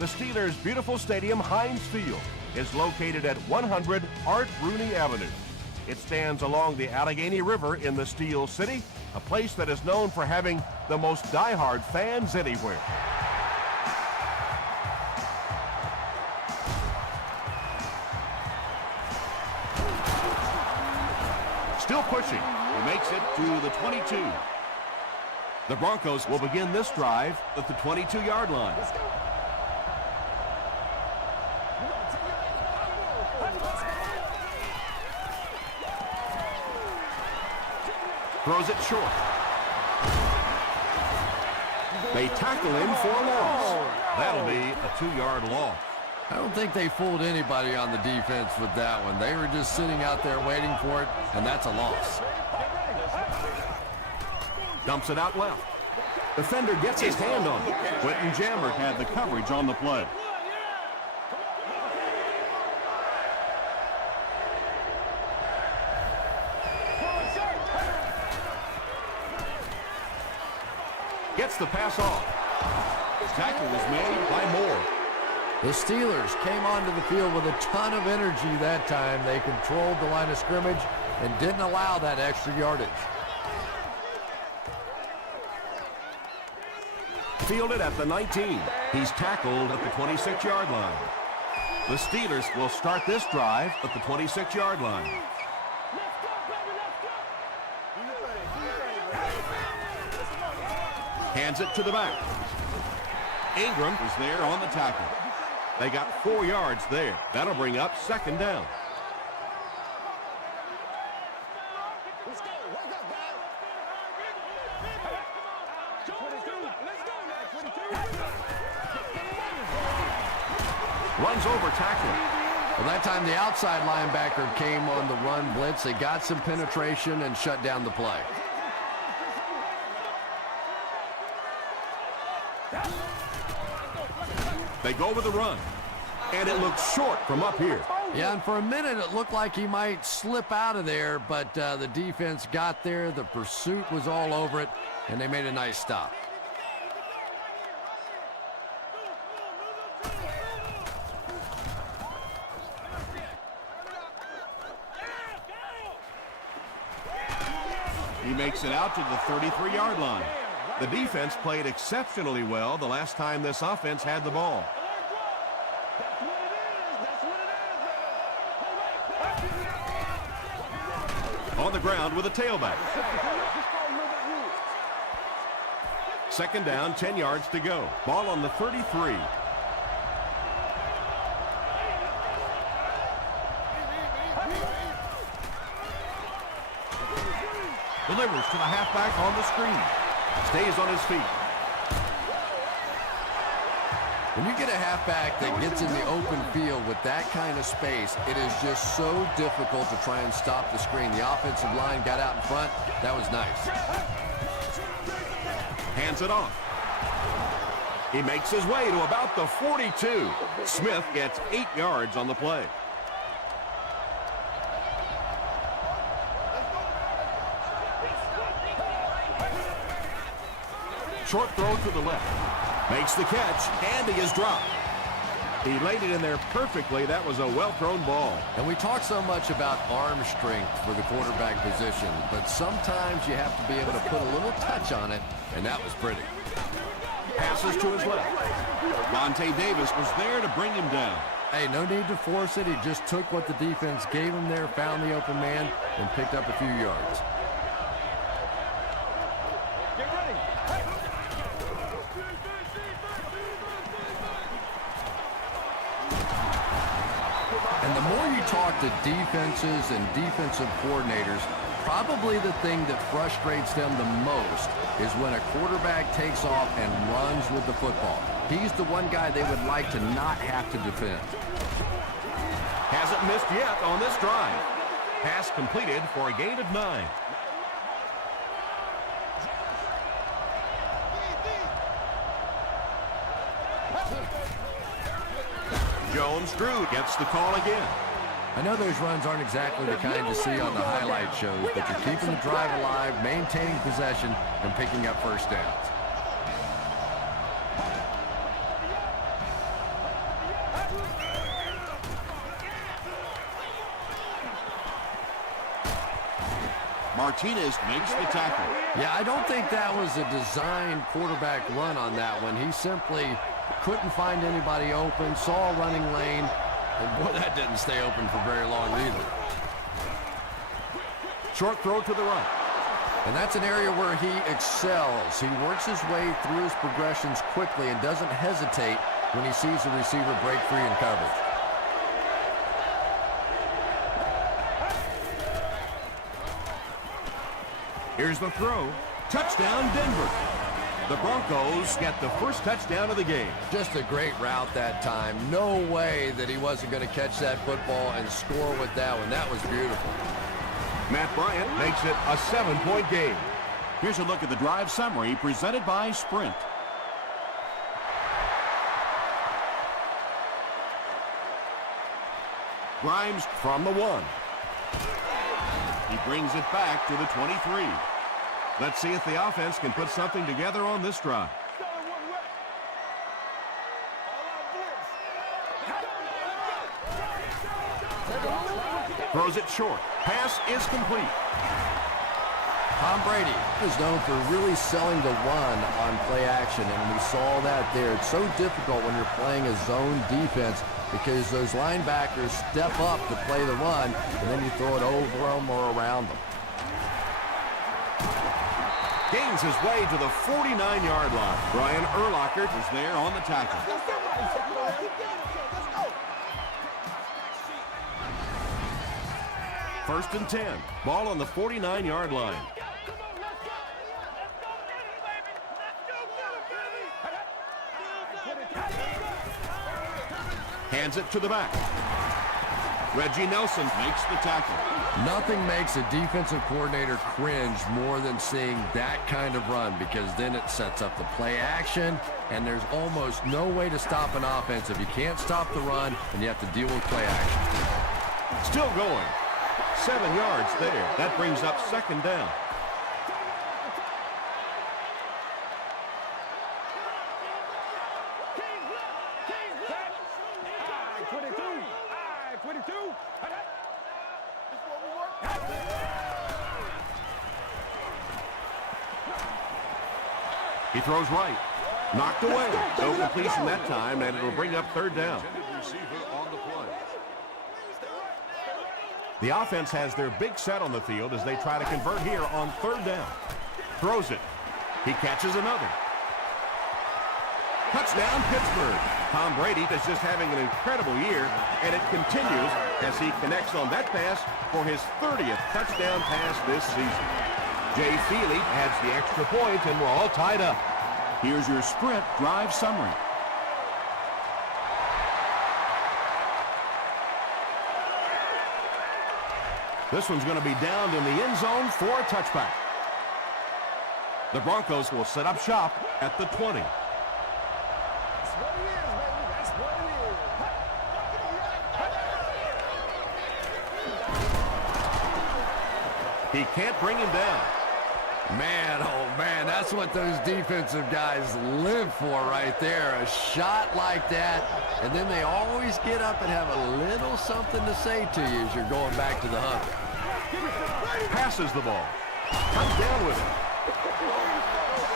The Steelers' beautiful stadium, Heinz Field, is located at 100 Art Rooney Avenue. It stands along the Allegheny River in the Steel City, a place that is known for having the most diehard fans anywhere. Still pushing. He makes it to the 22. The Broncos will begin this drive at the 22-yard line. Throws it short. They tackle him for a loss. That'll be a 2-yard loss. I don't think they fooled anybody on the defense with that one. They were just sitting out there waiting for it, and that's a loss. Dumps it out left. Defender gets his hand on it. Quentin Jammer had the coverage on the play. Gets the pass off. Tackle was made by Moore. The Steelers came onto the field with a ton of energy that time. They controlled the line of scrimmage and didn't allow that extra yardage. Fielded at the 19. He's tackled at the 26-yard line. The Steelers will start this drive at the 26-yard line. Hands it to the back. Ingram is there on the tackle. They got 4 yards there. That'll bring up second down. Runs over tackler. Well, that time the outside linebacker came on the run blitz. They got some penetration and shut down the play. They go with the run, and it looks short from up here. Yeah, and for a minute it looked like he might slip out of there, but the defense got there. The pursuit was all over it, and they made a nice stop. He makes it out to the 33-yard line. The defense played exceptionally well the last time this offense had the ball. On the ground with a tailback. Second down, 10 yards to go. Ball on the 33. Delivers to the halfback on the screen. Stays on his feet. When you get a halfback that gets in the open field with that kind of space, it is just so difficult to try and stop the screen. The offensive line got out in front. That was nice. Hands it off. He makes his way to about the 42. Smith gets 8 yards on the play. Short throw to the left. Makes the catch, and he is dropped. He laid it in there perfectly. That was a well-thrown ball. And we talk so much about arm strength for the quarterback position, but sometimes you have to be able to put a little touch on it, and that was pretty. Passes to his left. Vontae Davis was there to bring him down. Hey, no need to force it. He just took what the defense gave him there, found the open man, and picked up a few yards. And the more you talk to defenses and defensive coordinators, probably the thing that frustrates them the most is when a quarterback takes off and runs with the football. He's the one guy they would like to not have to defend. Hasn't missed yet on this drive. Pass completed for a gain of 9. Jones-Drew gets the call again. I know those runs aren't exactly the kind you see on the highlight shows, but you're keeping the drive alive, maintaining possession, and picking up first downs. Martinez makes the tackle. Yeah, I don't think that was a designed quarterback run on that one. He simply couldn't find anybody open, saw a running lane, and boy, that didn't stay open for very long either. Short throw to the right. And that's an area where he excels. He works his way through his progressions quickly and doesn't hesitate when he sees the receiver break free in coverage. Here's the throw. Touchdown, Denver. The Broncos get the first touchdown of the game. Just a great route that time. No way that he wasn't going to catch that football and score with that one. That was beautiful. Matt Bryant makes it a 7-point game. Here's a look at the drive summary presented by Sprint. Grimes From the 1. He brings it back to the 23. Let's see if the offense can put something together on this drive. Throws it short. Pass is complete. Tom Brady is known for really selling the run on play action, and we saw that there. It's so difficult when you're playing a zone defense because those linebackers step up to play the run, and then you throw it over them or around them. Gains his way to the 49-yard line. Brian Urlacher is there on the tackle. First and 10. Ball on the 49-yard line. Hands it to the back. Reggie Nelson makes the tackle. Nothing makes a defensive coordinator cringe more than seeing that kind of run, because then it sets up the play action, and there's almost no way to stop an offense if you can't stop the run and you have to deal with play action. Still going. 7 yards there. That brings up second down. He throws right. Knocked away. No completion that time, and it'll bring up third down. The offense has their big set on the field as they try to convert here on third down. Throws it. He catches another. Touchdown, Pittsburgh. Tom Brady is just having an incredible year, and it continues as he connects on that pass for his 30th touchdown pass this season. Jay Feely adds the extra point, and we're all tied up. Here's your Sprint drive summary. This one's going to be down in the end zone for a touchback. The Broncos will set up shop at the 20. He can't bring him down. Man, oh man, that's what those defensive guys live for right there. A shot like that, and then they always get up and have a little something to say to you as you're going back to the hunt. Passes the ball. Comes down with it.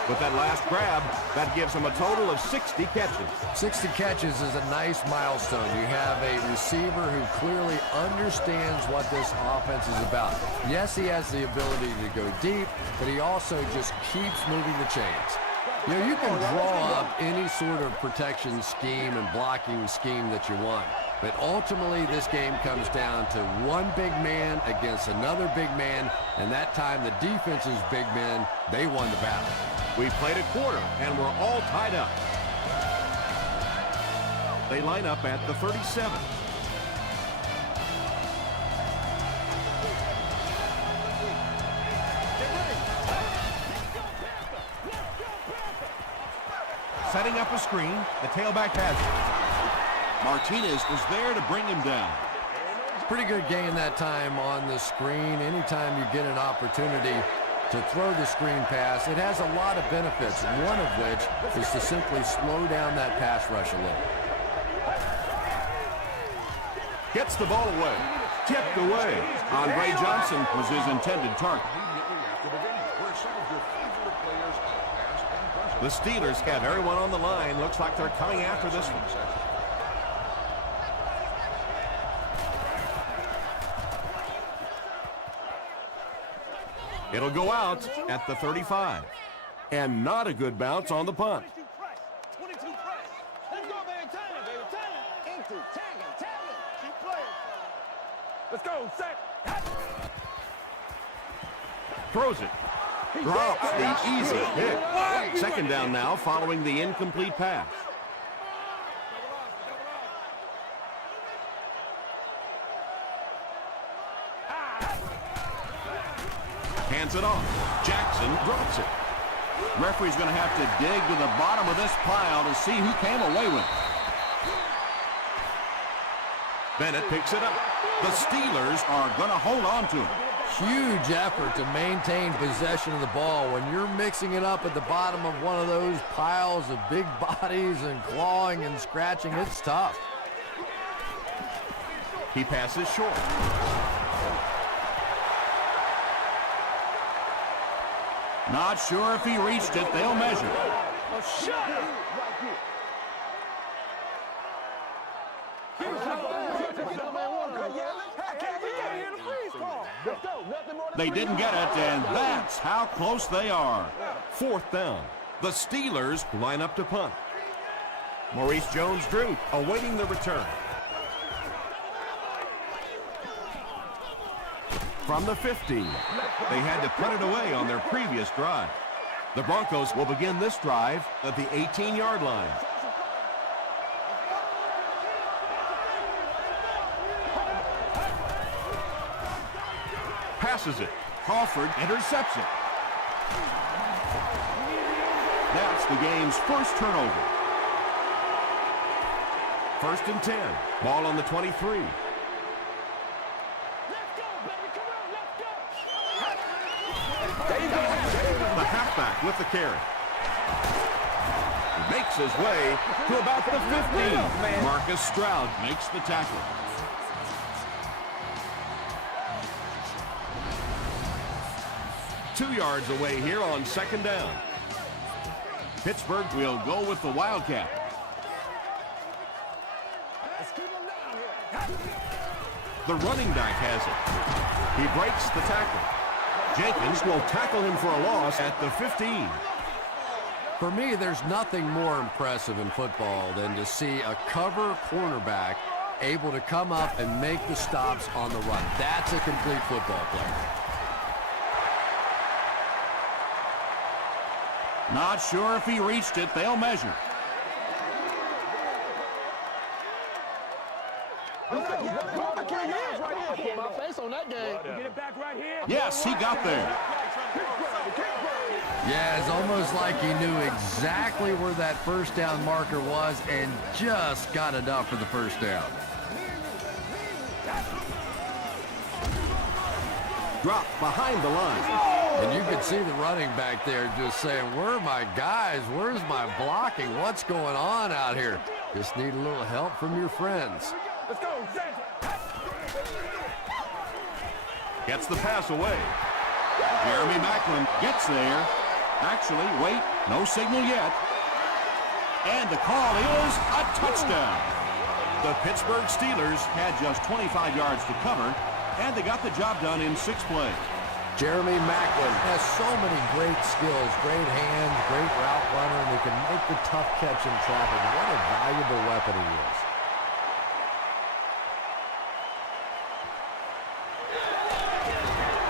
With that last grab, that gives him a total of 60 catches. 60 catches is a nice milestone. You have a receiver who clearly understands what this offense is about. Yes, he has the ability to go deep, but he also just keeps moving the chains. You know, you can draw up any sort of protection scheme and blocking scheme that you want, but ultimately this game comes down to one big man against another big man, and that time the defense's big men, they won the battle. We played a quarter, and we're all tied up. They line up at the 37. Setting up a screen, the tailback has it. Martinez was there to bring him down. Pretty good gain that time on the screen. Anytime you get an opportunity to throw the screen pass, it has a lot of benefits, one of which is to simply slow down that pass rush a little. Gets the ball away. Tipped away. Andre Johnson was his intended target. The Steelers have everyone on the line. Looks like they're coming after this one. It'll go out at the 35. And not a good bounce on the punt. 22 press. Let's go, baby. Time, baby. Time. Into tagging. Keep playing. Let's go. Set. Throws it. Drops the easy hit. Second down now following the incomplete pass. Hands it off. Jackson drops it. Referee's going to have to dig to the bottom of this pile to see who came away with it. Bennett picks it up. The Steelers are going to hold on to it. Huge effort to maintain possession of the ball. When you're mixing it up at the bottom of one of those piles of big bodies and clawing and scratching, it's tough. He passes short. Not sure if he reached it. They'll measure. Oh, shut up. They didn't get it, and that's how close they are. Fourth down. The Steelers line up to punt. Maurice Jones-Drew awaiting the return. From the 15. They had to put it away on their previous drive. The Broncos will begin this drive at the 18-yard line. Passes it. Crawford intercepts it. That's the game's first turnover. 1st and 10. Ball on the 23. The halfback with the carry. He makes his way to about the 15. Marcus Stroud makes the tackle. Two yards away here on second down. Pittsburgh will go with the Wildcat. The running back has it. He breaks the tackle. Jenkins will tackle him for a loss at the 15. For me, there's nothing more impressive in football than to see a cover cornerback able to come up and make the stops on the run. That's a complete football player. Not sure if he reached it. They'll measure. Yes, he got there. Yeah, it's almost like he knew exactly where that first down marker was and just got enough for the first down. Drop behind the line. And you could see the running back there just saying, where are my guys? Where's my blocking? What's going on out here? Just need a little help from your friends. Let's go, Gets the pass away. Jeremy Maclin gets there. Actually, wait, no signal yet. And the call is a touchdown. The Pittsburgh Steelers had just 25 yards to cover, and they got the job done in 6 plays. Jeremy Maclin has so many great skills, great hands, great route runner, and he can make the tough catch in traffic. What a valuable weapon he is.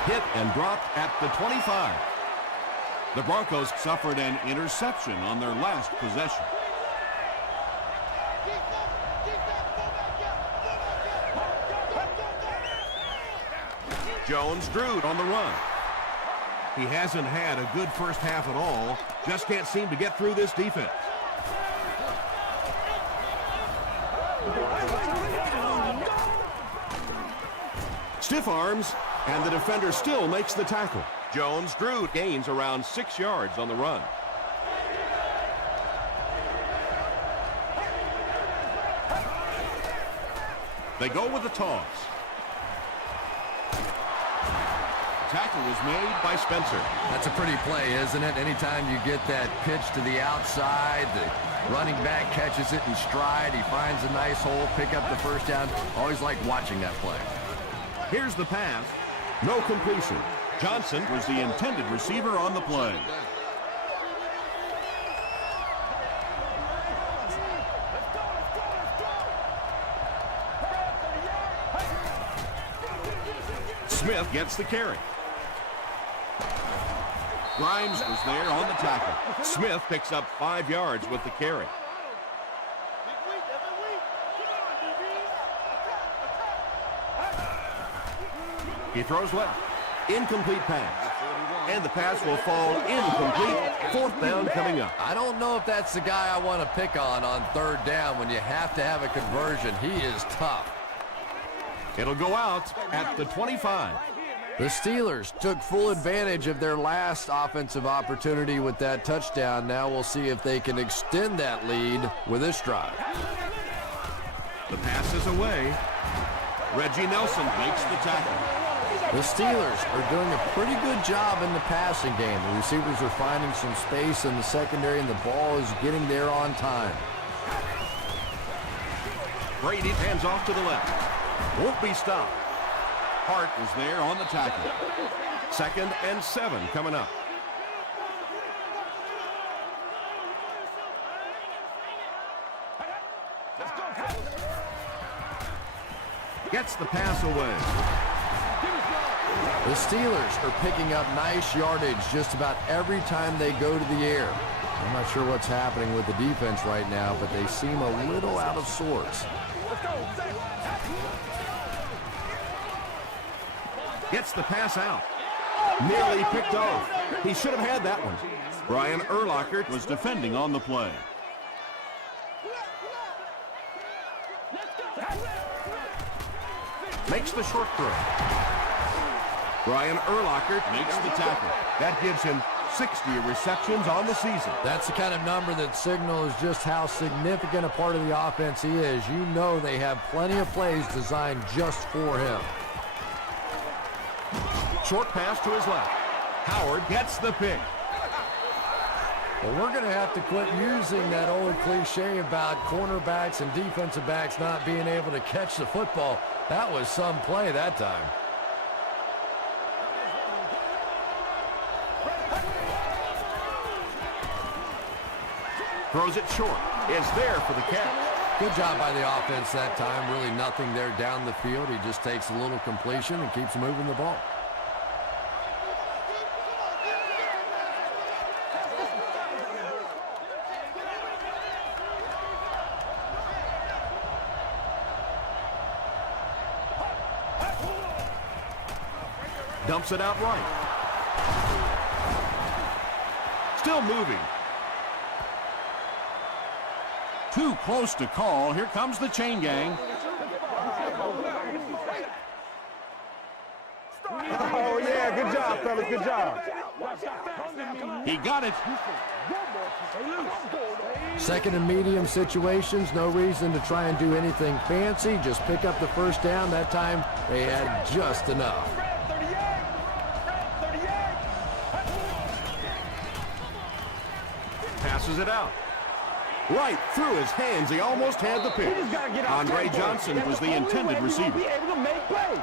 Hit and dropped at the 25. The Broncos suffered an interception on their last possession. Jones-Drew on the run. He hasn't had a good first half at all. Just can't seem to get through this defense. Stiff arms, and the defender still makes the tackle. Jones-Drew gains around 6 yards on the run. They go with the toss. tackle was made by Spencer. That's a pretty play, isn't it? Anytime you get that pitch to the outside, the running back catches it in stride. He finds a nice hole, pick up the first down. Always like watching that play. Here's the pass. No completion. Johnson was the intended receiver on the play. Smith gets the carry. Grimes was there on the tackle. Smith picks up 5 yards with the carry. He throws left. Incomplete pass. And the pass will fall incomplete. 4th down coming up. I don't know if that's the guy I want to pick on 3rd down when you have to have a conversion. He is tough. It'll go out at the 25. The Steelers took full advantage of their last offensive opportunity with that touchdown. Now we'll see if they can extend that lead with this drive. The pass is away. Reggie Nelson makes the tackle. The Steelers are doing a pretty good job in the passing game. The receivers are finding some space in the secondary, and the ball is getting there on time. Brady hands off to the left. Won't be stopped. Hart was there on the tackle. 2nd and 7 coming up. Gets the pass away. The Steelers are picking up nice yardage just about every time they go to the air. I'm not sure what's happening with the defense right now, but they seem a little out of sorts. Gets the pass out. Nearly picked off. He should have had that one. Brian Urlacher was defending on the play. Makes the short throw. Brian Urlacher makes the tackle. That gives him 60 receptions on the season. That's the kind of number that signals just how significant a part of the offense he is. You know they have plenty of plays designed just for him. Short pass to his left. Howard gets the pick. Well, we're going to have to quit using that old cliche about cornerbacks and defensive backs not being able to catch the football. That was some play that time. Throws it short. Is there for the catch. Good job by the offense that time. Really nothing there down the field. He just takes a little completion and keeps moving the ball. Dumps it out right. Still moving. Too close to call. Here comes the chain gang. Oh, yeah, good job, fellas, good job. He got it. 2nd and medium situations, no reason to try and do anything fancy. Just pick up the first down. That time they had just enough. Passes it out. Right through his hands. He almost had the pick. Andre Johnson was the intended receiver. Be able to make plays.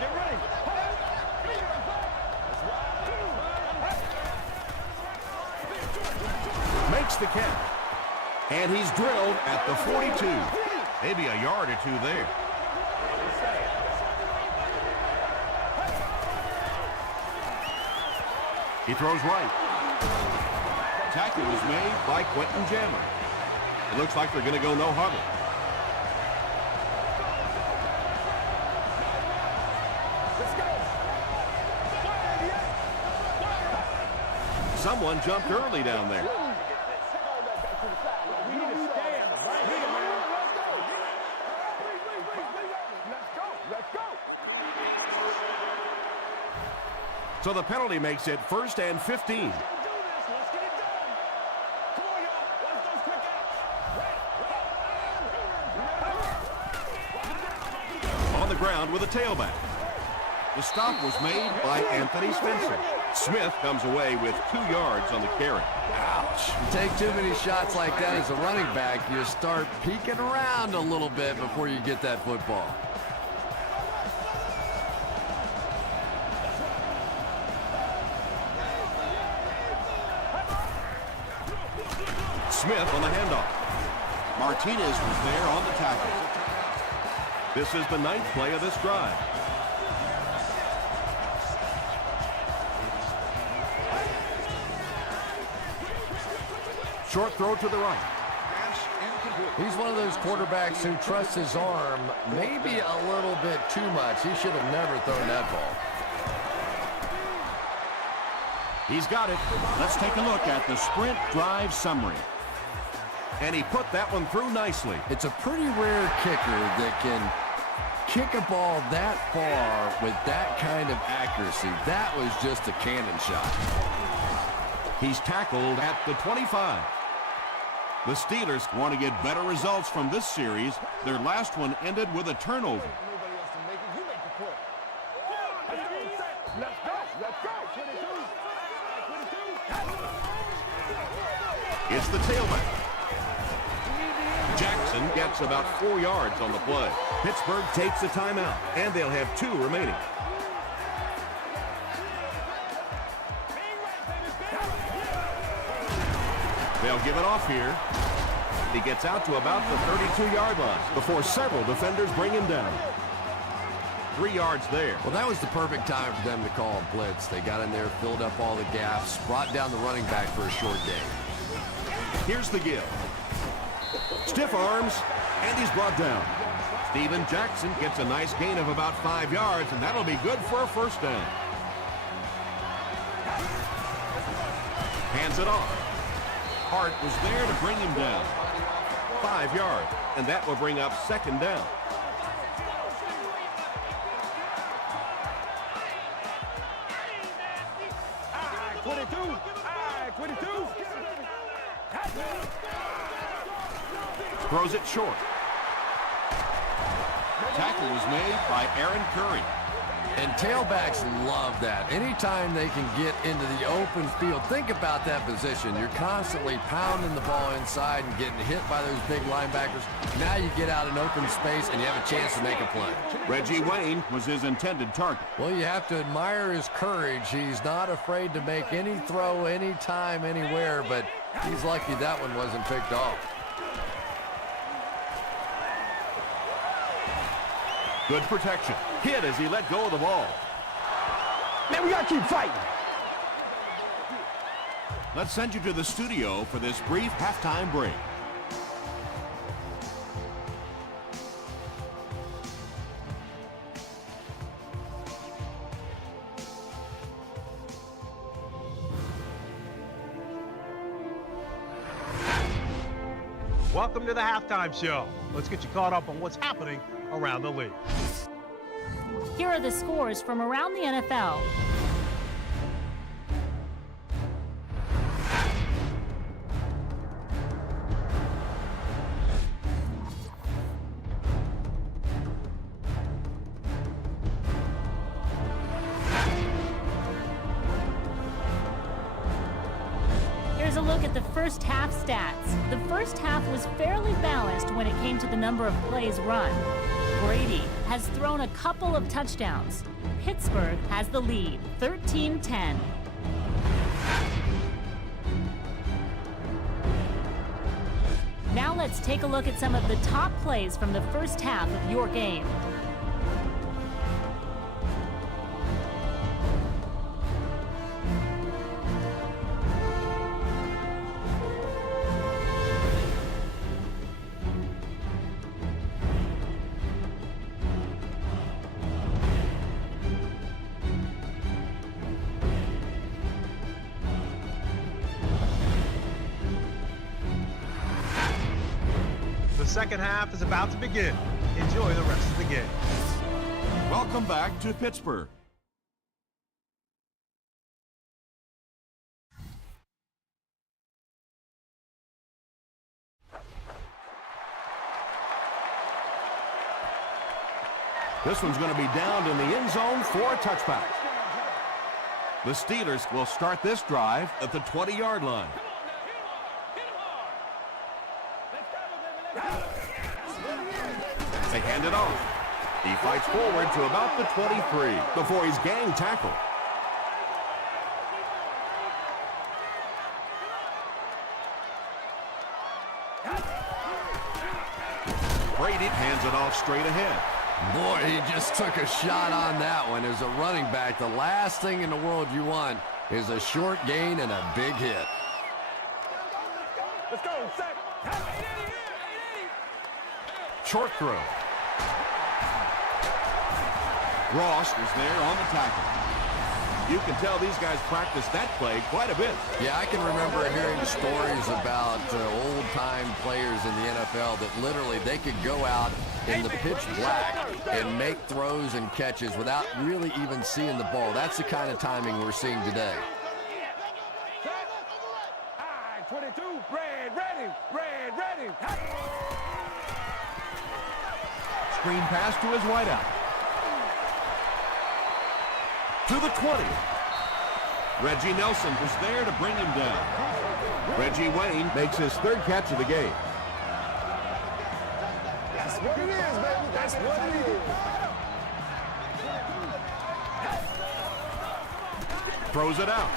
Get ready. Makes the catch. And he's drilled at the 42. Maybe a yard or two there. He throws right. Tackle was made by Quentin Jammer. It looks like they're going to go no huddle. Someone jumped early down there. So the penalty makes it 1st and 15. ground with a tailback. The stop was made by Anthony Spencer. Smith comes away with 2 yards on the carry. Ouch. You take too many shots like that as a running back, you start peeking around a little bit before you get that football. Smith on the handoff. Martinez was there on the tackle. This is the 9th play of this drive. Short throw to the right. He's one of those quarterbacks who trusts his arm maybe a little bit too much. He should have never thrown that ball. He's got it. Let's take a look at the sprint drive summary. And he put that one through nicely. It's a pretty rare kicker that can kick a ball that far with that kind of accuracy. That was just a cannon shot. He's tackled at the 25. The Steelers want to get better results from this series. Their last one ended with a turnover. It's the tailback. Jackson gets about 4 yards on the play. Pittsburgh takes a timeout, and they'll have 2 remaining. They'll give it off here. He gets out to about the 32-yard line before several defenders bring him down. 3 yards there. Well, that was the perfect time for them to call a blitz. They got in there, filled up all the gaps, brought down the running back for a short gain. Here's the give. Stiff arms, and he's brought down. Steven Jackson gets a nice gain of about 5 yards, and that'll be good for a first down. Hands it off. Hart was there to bring him down. 5 yards, and that will bring up second down. Throws it short. Tackle was made by Aaron Curry. And tailbacks love that. Anytime they can get into the open field, think about that position. You're constantly pounding the ball inside and getting hit by those big linebackers. Now you get out in open space and you have a chance to make a play. Reggie Wayne was his intended target. Well, you have to admire his courage. He's not afraid to make any throw, anytime, anywhere, but he's lucky that one wasn't picked off. Good protection. Hit as he let go of the ball. Man, we got to keep fighting. Let's send you to the studio for this brief halftime break. Welcome to the halftime show. Let's get you caught up on what's happening around the league. Here are the scores from around the NFL. Here's a look at the first half stats. The first half was fairly balanced when it came to the number of plays run. Brady has thrown a couple of touchdowns. Pittsburgh has the lead, 13-10. Now let's take a look at some of the top plays from the first half of your game. The second half is about to begin. Enjoy the rest of the game. Welcome back to Pittsburgh. This one's going to be downed in the end zone for a touchback. The Steelers will start this drive at the 20-yard line. They hand it off. He fights forward to about the 23 before he's gang tackled. Brady hands it off straight ahead. Boy, he just took a shot on that one. As a running back, the last thing in the world you want is a short gain and a big hit. Let's go, Zach. Short throw. Ross is there on the tackle. You can tell these guys practice that play quite a bit. Yeah, I can remember hearing stories about old-time players in the NFL that literally they could go out in the pitch black and make throws and catches without really even seeing the ball. That's the kind of timing we're seeing today. 22, red, ready. Screen pass to his wideout. To the 20. Reggie Nelson was there to bring him down. Reggie Wayne makes his third catch of the game. That's what it is, baby. That's what it is. Throws it out.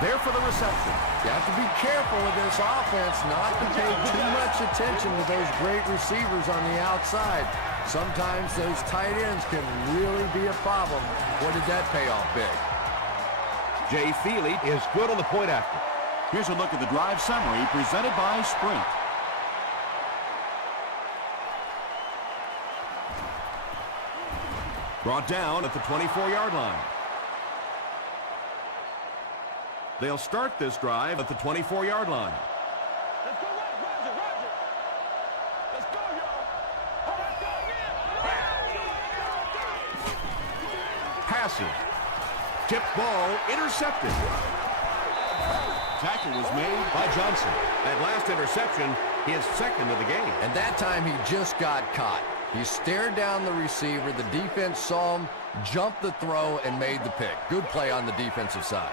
There for the reception. You have to be careful with this offense not to pay too much attention to those great receivers on the outside. Sometimes those tight ends can really be a problem. What did that pay off big? Jay Feely is good on the point after. Here's a look at the drive summary presented by Sprint. Brought down at the 24-yard line. They'll start this drive at the 24-yard line. Let's go, Roger. Let's go, y'all. Let's go. Passing. Tipped ball intercepted. Tackle was made by Johnson. That last interception, his second of the game. And that time he just got caught. He stared down the receiver. The defense saw him, jumped the throw, and made the pick. Good play on the defensive side.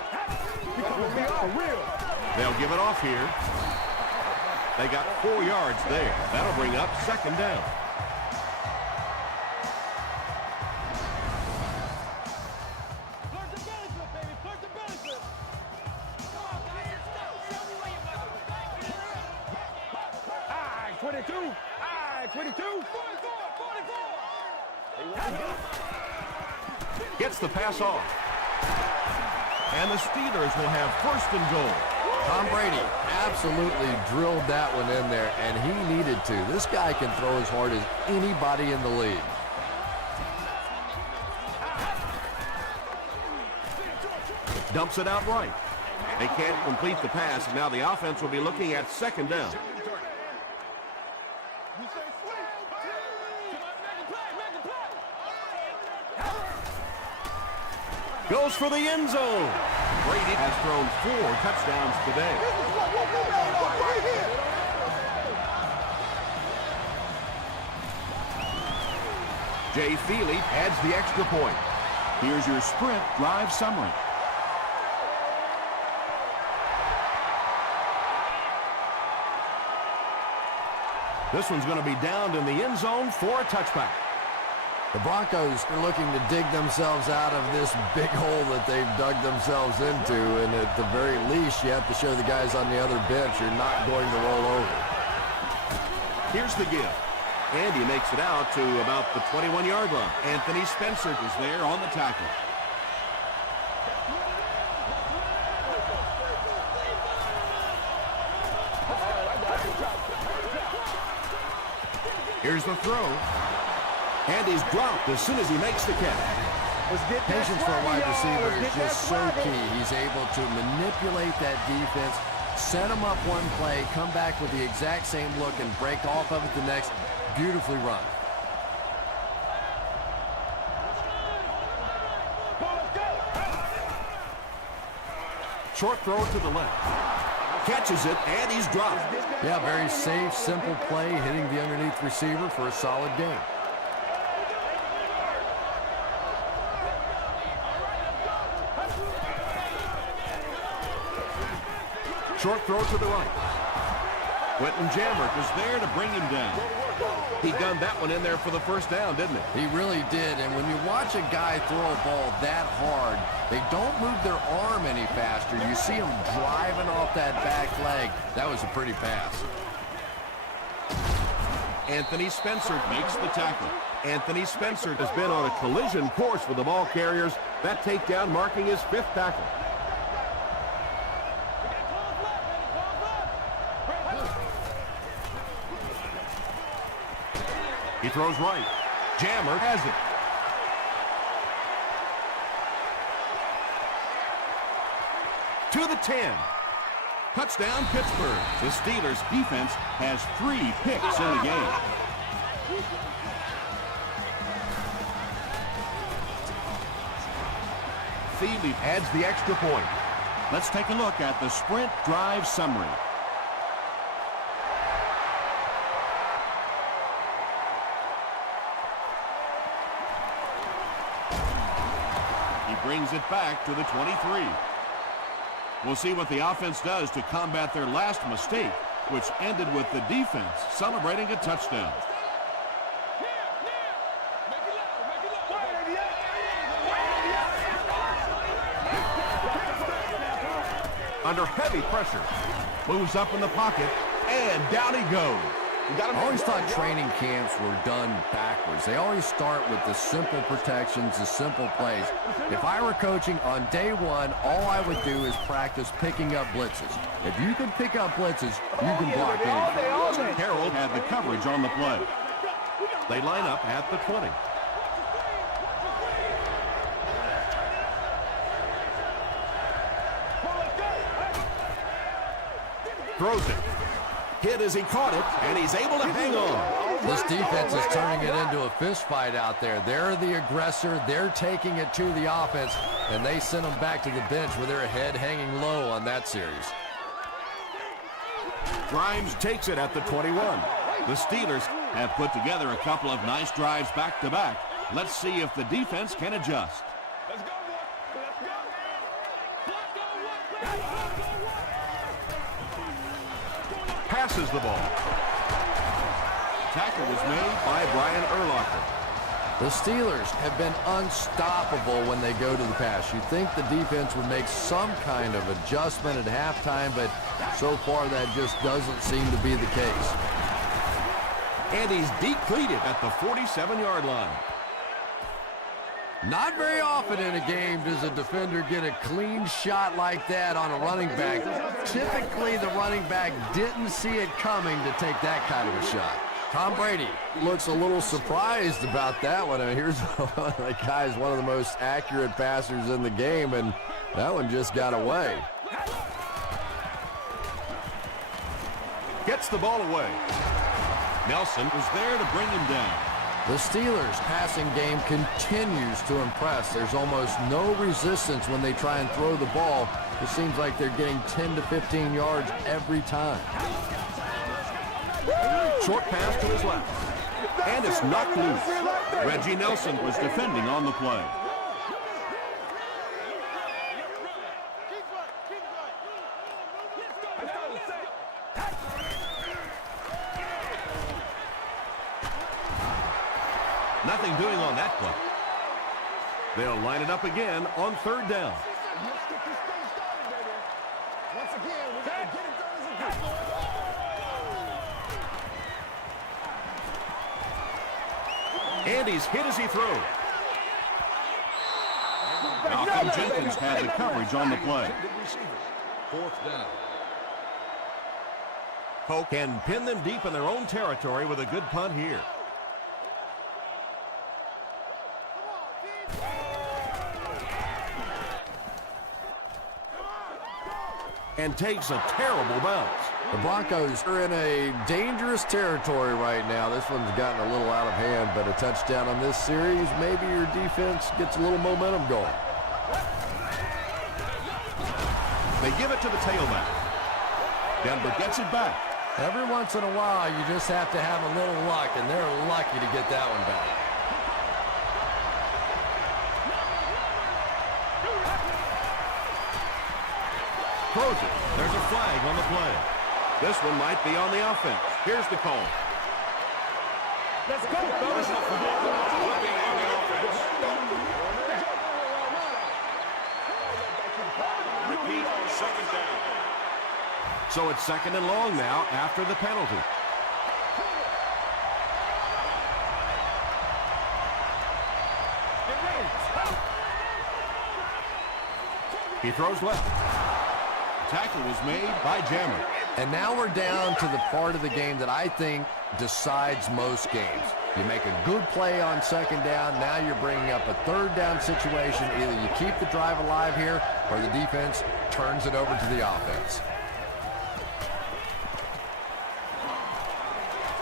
They'll give it off here. They got 4 yards there. That'll bring up second down. Flirt the belly flip. Come on, guys, let's go. Show me where you're going. 22. 44. Gets the pass off. And the Steelers will have first and goal. Tom Brady absolutely drilled that one in there, and he needed to. This guy can throw as hard as anybody in the league. Dumps it out right. They can't complete the pass, and now the offense will be looking at second down. Goes for the end zone. Brady has thrown 4 touchdowns today. Jay Feely adds the extra point. Here's your Sprint drive summary. This one's going to be downed in the end zone for a touchback. The Broncos are looking to dig themselves out of this big hole that they've dug themselves into, and at the very least, you have to show the guys on the other bench you're not going to roll over. Here's the give. And he makes it out to about the 21-yard line. Anthony Spencer is there on the tackle. Here's the throw. And he's dropped as soon as he makes the catch. Patience for a wide receiver is just so key. He's able to manipulate that defense, set them up one play, come back with the exact same look, and break off of it the next. Beautifully run. Short throw to the left. Catches it, and he's dropped. Yeah, very safe, simple play, hitting the underneath receiver for a solid gain. Short throw to the right. Quentin Jammer is there to bring him down. He gunned that one in there for the first down, didn't he? He really did, and when you watch a guy throw a ball that hard, they don't move their arm any faster. You see him driving off that back leg. That was a pretty pass. Anthony Spencer makes the tackle. Anthony Spencer has been on a collision course with the ball carriers. That takedown marking his 5th tackle. He throws right. Jammer has it. To the 10. Touchdown, Pittsburgh. The Steelers' defense has 3 picks in the game. Thiele adds the extra point. Let's take a look at the sprint drive summary. He brings it back to the 23. We'll see what the offense does to combat their last mistake, which ended with the defense celebrating a touchdown. Under heavy pressure, moves up in the pocket, and down he goes. I always thought training camps were done backwards. They always start with the simple protections, the simple plays. If I were coaching on day one, all I would do is practice picking up blitzes. If you can pick up blitzes, you can block anything. Harold had the coverage on the play. They line up at the 20. Throws it. Hit as he caught it, and he's able to hang on. This defense is turning it into a fist fight out there. They're the aggressor. They're taking it to the offense, and they send them back to the bench with their head hanging low on that series. Grimes takes it at the 21. The Steelers have put together a couple of nice drives back-to-back. Let's see if the defense can adjust. Let's go, boy. Let's go. Passes the ball. Tackle was made by Brian Urlacher. The Steelers have been unstoppable when they go to the pass. You'd think the defense would make some kind of adjustment at halftime, but so far that just doesn't seem to be the case. And he's depleted at the 47-yard line. Not very often in a game does a defender get a clean shot like that on a running back. Typically, the running back didn't see it coming to take that kind of a shot. Tom Brady looks a little surprised about that one. I mean, here's one of the guys, one of the most accurate passers in the game, and that one just got away. Gets the ball away. Nelson was there to bring him down. The Steelers' passing game continues to impress. There's almost no resistance when they try and throw the ball. It seems like they're getting 10 to 15 yards every time. Short pass to his left. And it's knocked loose. Reggie Nelson was defending on the play. Nothing doing on that play. They'll line it up again on 3rd down. And he's hit as he throws. Malcolm Jenkins had the coverage on the play. 4th down. Polk can pin them deep in their own territory with a good punt here. And takes a terrible bounce. The Broncos are in a dangerous territory right now. This one's gotten a little out of hand, but a touchdown on this series, maybe your defense gets a little momentum going. They give it to the tailback. Denver gets it back. Every once in a while, you just have to have a little luck, and they're lucky to get that one back. Throws it. There's a flag on the play. This one might be on the offense. Here's the call. Let's go, fellas. Repeat, second down. So it's second and long now after the penalty. He throws left. Tackle was made by Jammer. And now we're down to the part of the game that I think decides most games. You make a good play on second down. Now you're bringing up a third down situation. Either you keep the drive alive here or the defense turns it over to the offense.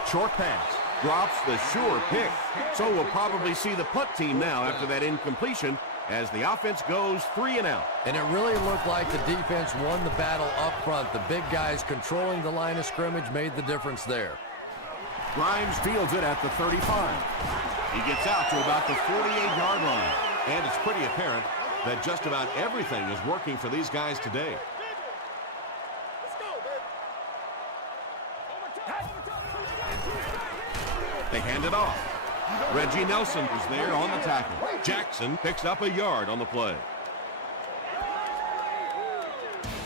Short pass. Drops the sure pick. So we'll probably see the punt team now after that incompletion as the offense goes 3 and out. And it really looked like the defense won the battle up front. The big guys controlling the line of scrimmage made the difference there. Grimes fields it at the 35. He gets out to about the 48-yard line. And it's pretty apparent that just about everything is working for these guys today. They hand it off. Reggie Nelson was there on the tackle. Jackson picks up a yard on the play.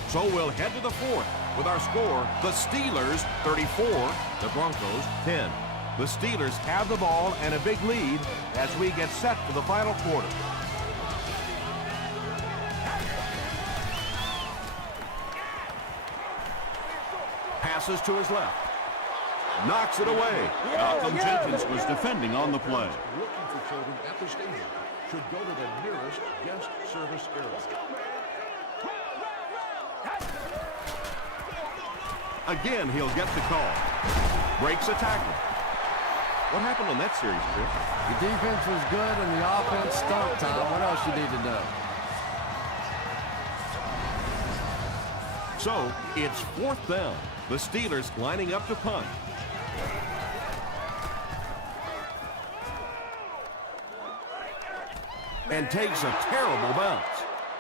So we'll head to the fourth with our score, the Steelers 34, the Broncos 10. The Steelers have the ball and a big lead as we get set for the final quarter. Passes to his left. Knocks it away. Malcolm Jenkins was defending on the play. Looking for children at the stadium should go to the nearest guest service area. Again, he'll get the call. Breaks a tackle. What happened on that series, Chris? The defense was good and the offense stunk, Tom. What else you need to know? So, it's fourth down. The Steelers lining up to punt. And takes a terrible bounce.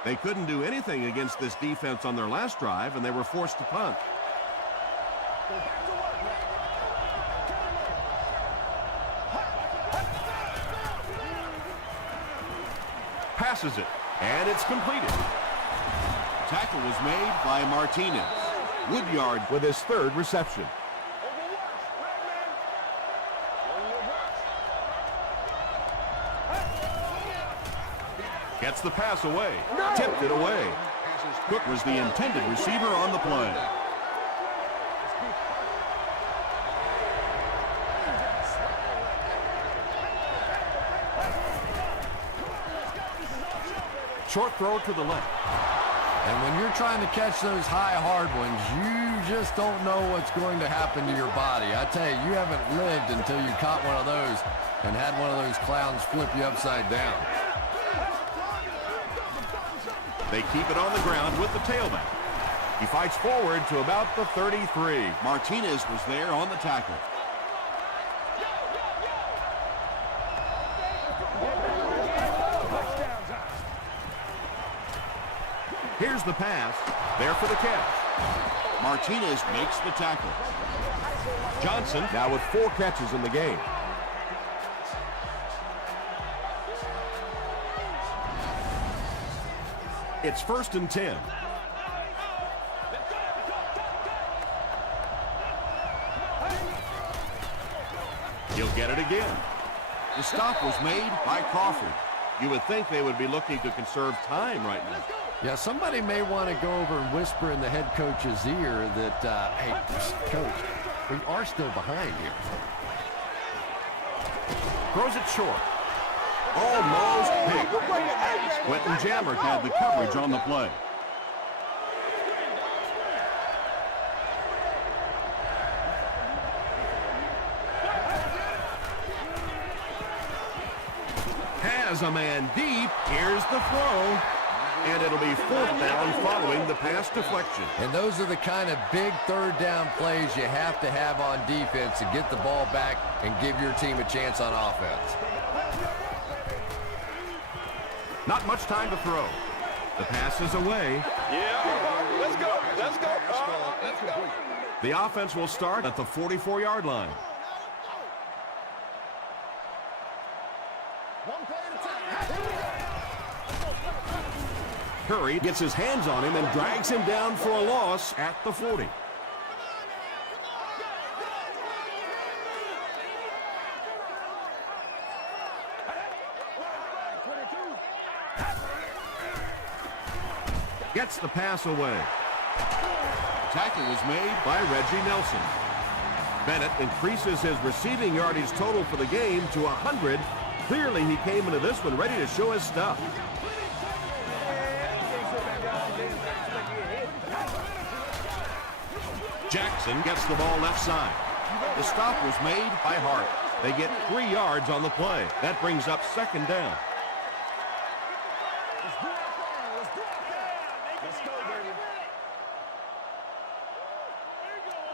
They couldn't do anything against this defense on their last drive, and they were forced to punt. Passes it, and it's completed. Tackle was made by Martinez. Woodyard with his third reception. Gets the pass away. Tipped it away. Cook was the intended receiver on the play. Short throw to the left. And when you're trying to catch those high, hard ones, you just don't know what's going to happen to your body. I tell you, you haven't lived until you caught one of those and had one of those clowns flip you upside down. They keep it on the ground with the tailback. He fights forward to about the 33. Martinez was there on the tackle. Here's the pass. There for the catch. Martinez makes the tackle. Johnson now with 4 catches in the game. It's 1st and 10. He'll get it again. The stop was made by Crawford. You would think they would be looking to conserve time right now. Yeah, somebody may want to go over and whisper in the head coach's ear that, hey, coach, we are still behind here. Throws it short. Almost picked. Quentin Jammer had the coverage on the play. Has a man deep. Here's the throw. And it'll be 4th down following the pass deflection. And those are the kind of big third down plays you have to have on defense to get the ball back and give your team a chance on offense. Not much time to throw. The pass is away. Yeah, let's go, let's go. The offense will start at the 44-yard line. One play at a time. Here we go. Curry gets his hands on him and drags him down for a loss at the 40. Gets the pass away. Tackle was made By Reggie Nelson. Bennett increases his receiving yardage total for the game to 100. Clearly, he came into this one ready to show his stuff. Jackson gets the ball left side. The stop was made by Hart. They get 3 yards on the play. That brings up second down. Let's go, baby.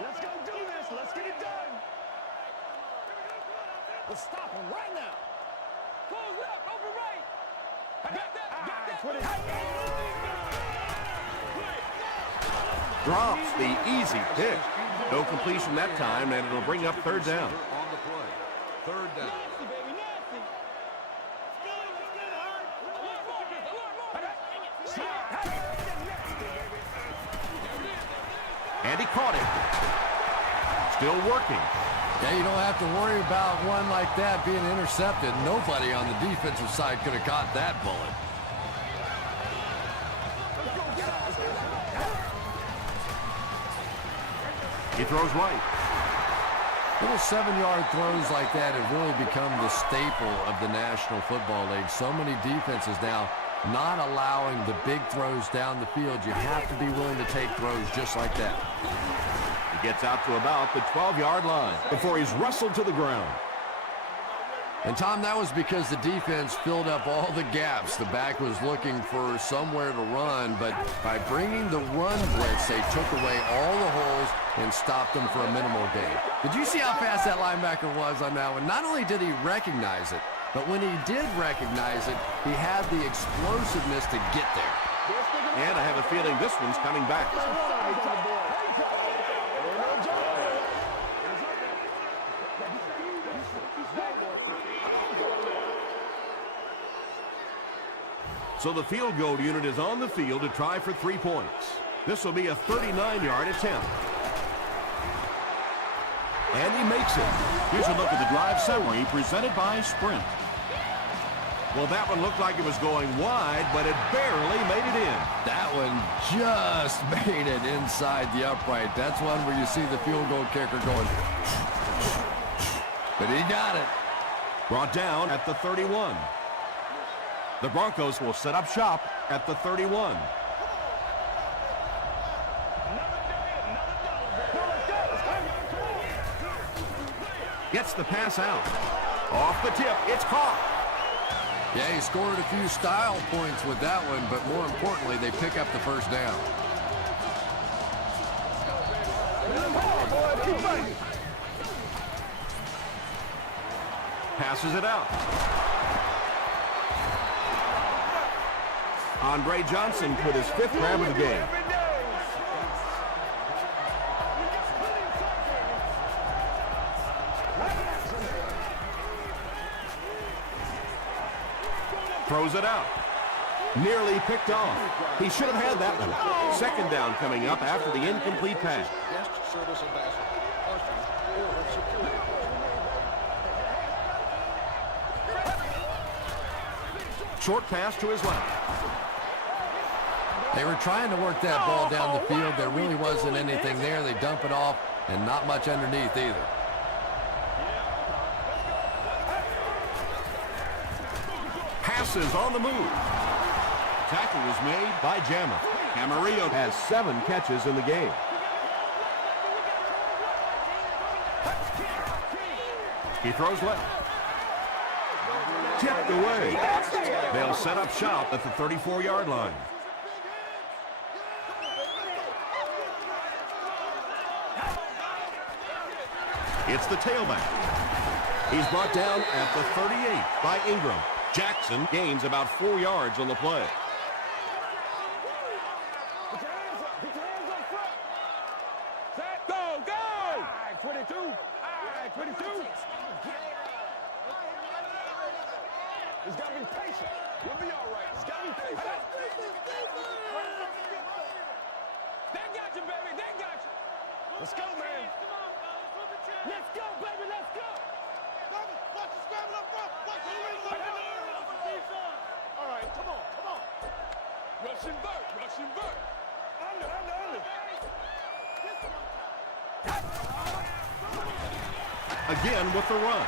Let's go do this. Let's get it done. Let's stop him right now. Close up, over right. Got that. Put it. Drops the easy pick. No completion that time, and it'll bring up third down. On the play. Third down. And he caught it. Still working. Yeah, you don't have to worry about one like that being intercepted. Nobody on the defensive side could have caught that bullet. He throws right. Little 7-yard throws like that have really become the staple of the National Football League. So many defenses now not allowing the big throws down the field. You have to be willing to take throws just like that. He gets out to about the 12-yard line before he's wrestled to the ground. And, Tom, that was because the defense filled up all the gaps. The back was looking for somewhere to run, but by bringing the run blitz, they took away all the holes and stopped them for a minimal gain. Did you see how fast that linebacker was on that one? Not only did he recognize it, but when he did recognize it, he had the explosiveness to get there. And I have a feeling this one's coming back. So the field goal unit is on the field to try for 3 points. This will be a 39-yard attempt. And he makes it. Here's a look at the drive summary presented by Sprint. Well, that one looked like it was going wide, but it barely made it in. That one just made it inside the upright. That's one where you see the field goal kicker going. But he got it. Brought down at the 31. The Broncos will set up shop at the 31. Gets the pass out. Off the tip, it's caught. Yeah, he scored a few style points with that one, but more importantly, they pick up the first down. Passes it out. Andre Johnson put his 5th grab of the game. Throws it out. Nearly picked off. He should have had that one. Second down coming up after the incomplete pass. Guest service ambassador. Ushers, order security. Short pass to his left. They were trying to work that ball down the field. There really wasn't anything there. They dump it off, and not much underneath either. Passes on the move. Tackle was made By Jammer. Camarillo. Has 7 catches in the game. He throws left. Tipped away. They'll set up shop at the 34-yard line. It's the tailback. He's brought down at the 38 by Ingram. Jackson gains about 4 yards on the play. Put your hands up. Put your hands up front. Set, go. 22. All right, 22. He's got to be patient. We'll be all right. He's got to be patient. They got you, baby. They got you. Let's go, man. Let's go, baby. Let's go. Watch the scramble up front. Watch the wings up front. All right, come on, come on. Rush and vert, rush and vert. Under. Again with the run.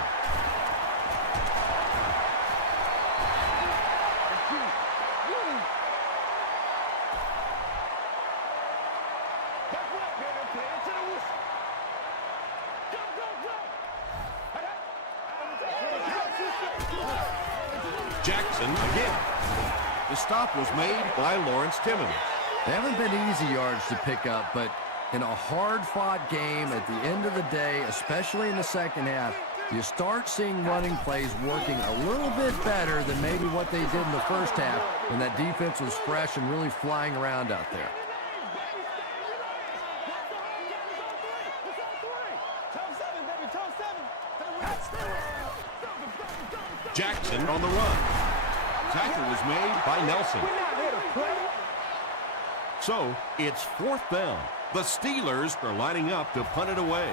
That's right, baby. Play it to the whistle. Go. Jackson again. The stop was made by Lawrence Timmons. They haven't been easy yards to pick up, but in a hard-fought game at the end of the day, especially in the second half, you start seeing running plays working a little bit better than maybe what they did in the first half when that defense was fresh and really flying around out there. Jackson on the run. Tackle was made by Nelson. So it's 4th down. The Steelers are lining up to punt it away.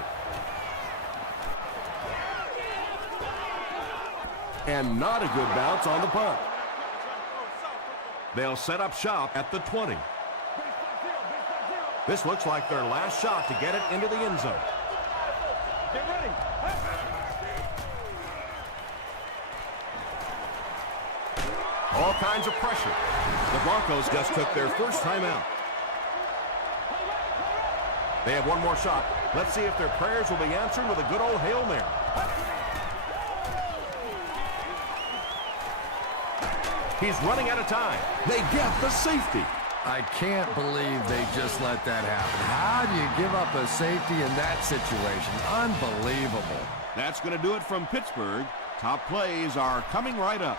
And not a good bounce on the punt. They'll set up shop at the 20. This looks like their last shot to get it into the end zone. Get ready. All kinds of pressure. The Broncos just took their first time out. They have one more shot. Let's see if their prayers will be answered with a good old Hail Mary. He's running out of time. They get the safety. I can't believe they just let that happen. How do you give up a safety in that situation? Unbelievable. That's going to do it from Pittsburgh. Top plays are coming right up.